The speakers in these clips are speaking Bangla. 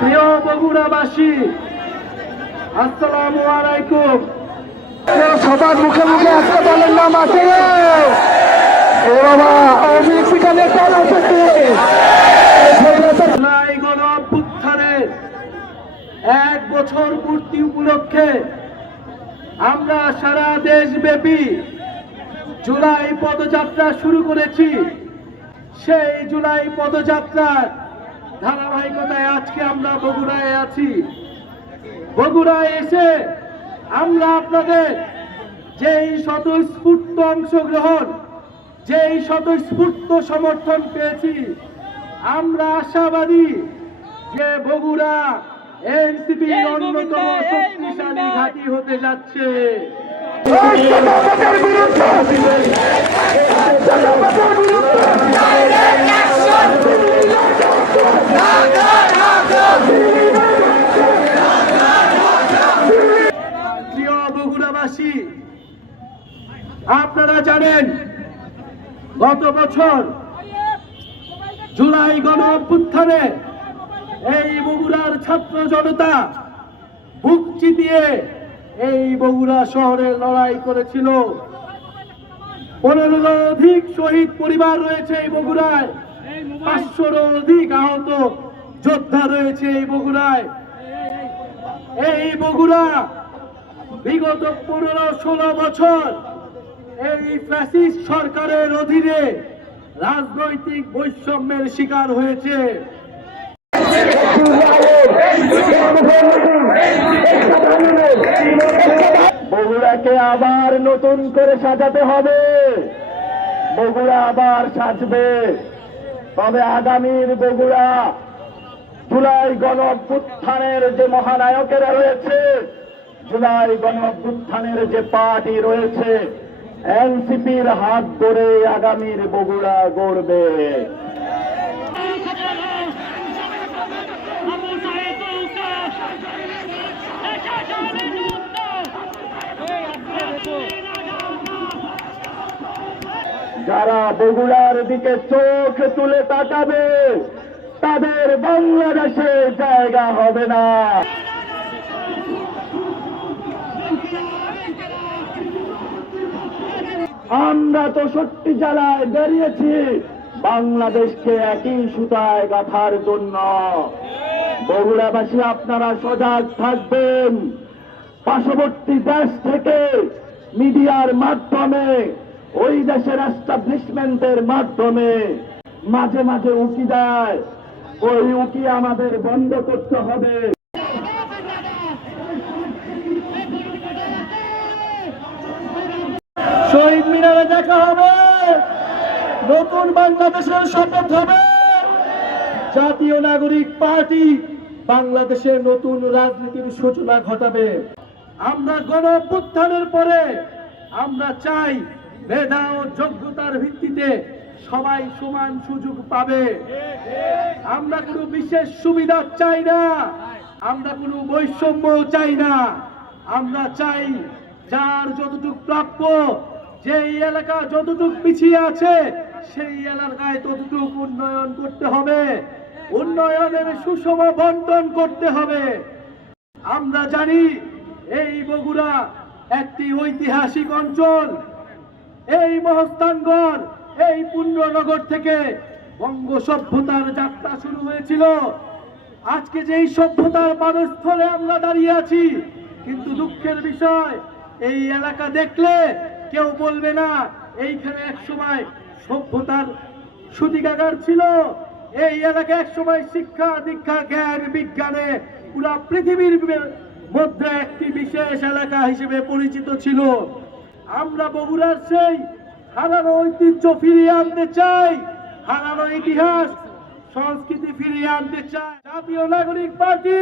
প্রিয় বগুড়াবাসী, আসসালামু আলাইকুম। সবার মুখে মুখে একটা দলের নাম আছে, জুলাই গণ অভ্যুত্থানের 1 বছর পূর্তি উপলক্ষে আমরা সারা দেশব্যাপী জুলাই পদযাত্রা শুরু করেছি। সেই জুলাই পদযাত্রার ধারাবাহিকতায় আজকে আমরা বগুড়ায় আছি। বগুড়ায় এসে আমরা আপনাদের যেই স্বতঃস্ফূর্ত অংশগ্রহণ, যেই স্বতঃস্ফূর্ত সমর্থন পেয়েছি, আমরা আশাবাদী যে বগুড়া এনসিপির অন্যতম শক্তিশালী ঘাঁটি হতে যাচ্ছে। প্রিয় বগুড়াবাসী, আপনারা জানেন গত বছর জুলাই গণ অভ্যুত্থানে এই বগুড়ার ছাত্র জনতা বুক চিতিয়ে এই বগুড়া শহরে লড়াই করেছিল। 15র অধিক শহীদ পরিবার রয়েছে এই বগুড়ায়, 500র অধিক আহত যোদ্ধা রয়েছে এই বগুড়ায়। এই বগুড়া বিগত 15-16 বছর এই ফ্যাসিস্ট সরকারের অধীনে রাজনৈতিক বৈষম্যের শিকার হয়েছে। বগুড়াকে আবার নতুন করে সাজাতে হবে, বগুড়া আবার সাজবে। তবে আগামীর বগুড়া জুলাই গণ অভ্যুত্থানের যে মহানায়কেরা রয়েছে, জুলাই গণ অভ্যুত্থানের যে পার্টি রয়েছে, এনসিপির হাত ধরে আগামীর বগুড়া গড়বে। যারা বগুড়ার দিকে চোখ তুলে তাকাবে তাদের বাংলাদেশে জায়গা হবে না। আমরা তো 60 জেলায় বেরিয়েছি বাংলাদেশকে একই সুতায় গাঁথার জন্য। বগুড়াবাসী, আপনারা সজাগ থাকবেন। পার্শ্ববর্তী দেশ থেকে মিডিয়ার মাধ্যমে, ওই দেশের এস্টাবলিশমেন্টের মাধ্যমে মাঝে মাঝে উকি দেয়, ওই উকি আমাদের বন্ধ করতে হবে। শহীদ মিনারে দেখা হবে, নতুন বাংলাদেশের শপথ হবে। জাতীয় নাগরিক পার্টি বাংলাদেশের নতুন রাজনীতির সূচনা ঘটাবে। আমরা গণ অভ্যুত্থানের পরে আমরা চাই মেধা ও যোগ্যতার ভিত্তিতে সবাই সমান সুযোগ পাবে। আমরা কোনো বিশেষ সুবিধা চাই না, আমরা কোনো বৈষম্য চাই না। আমরা চাই যার যতটুকু প্রাপ্য, যেই এলাকা যতটুকু পিছিয়ে আছে সেই এলাকায় ততটুকু উন্নয়ন করতে হবে, উন্নয়নের সুষম বন্টন করতে হবে। আমরা জানি এই বগুড়া একটি ঐতিহাসিক অঞ্চল। এই মহস্থানগড়, এই পুণ্যনগর থেকে বঙ্গ সভ্যতার যাত্রা শুরু হয়েছিল। আজকে যেই সভ্যতার পাদস্থলে আমরা দাঁড়িয়ে আছি, কিন্তু দুঃখের বিষয় এই এলাকা দেখলে কেউ বলবে না এইখানে একসময় সভ্যতার সূতিকাগার ছিল। এই এলাকা একসময় শিক্ষা দীক্ষা জ্ঞান বিজ্ঞানে পুরা পৃথিবীর মধ্যে একটি বিশেষ এলাকা হিসেবে পরিচিত ছিল। আমরা বগুড়ার সেই হারানো ঐতিহ্য ফিরিয়ে আনতে চাই, হারানো ইতিহাস সংস্কৃতি ফিরিয়ে আনতে চাই। জাতীয় নাগরিক পার্টি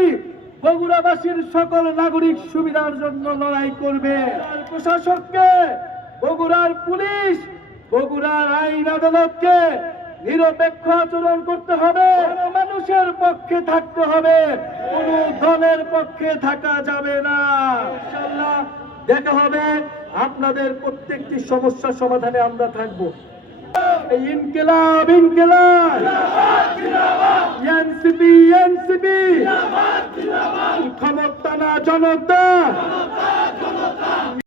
বগুড়াবাসীর সকল নাগরিক সুবিধার জন্য লড়াই করবে। প্রশাসককে, বগুড়ার পুলিশ, বগুড়ার আইন আদালতকে নিরপেক্ষ আচরণ করতে হবে, মানুষের পক্ষে থাকতে হবে, কোন দলের পক্ষে থাকা যাবে না। ইনশাআল্লাহ দেখা হবে, আপনাদের প্রত্যেকটি সমস্যার সমাধানে আমরা থাকবো। ইনকিলাব ইনকিলাব, এনসিপি এনসিপি। না জনতা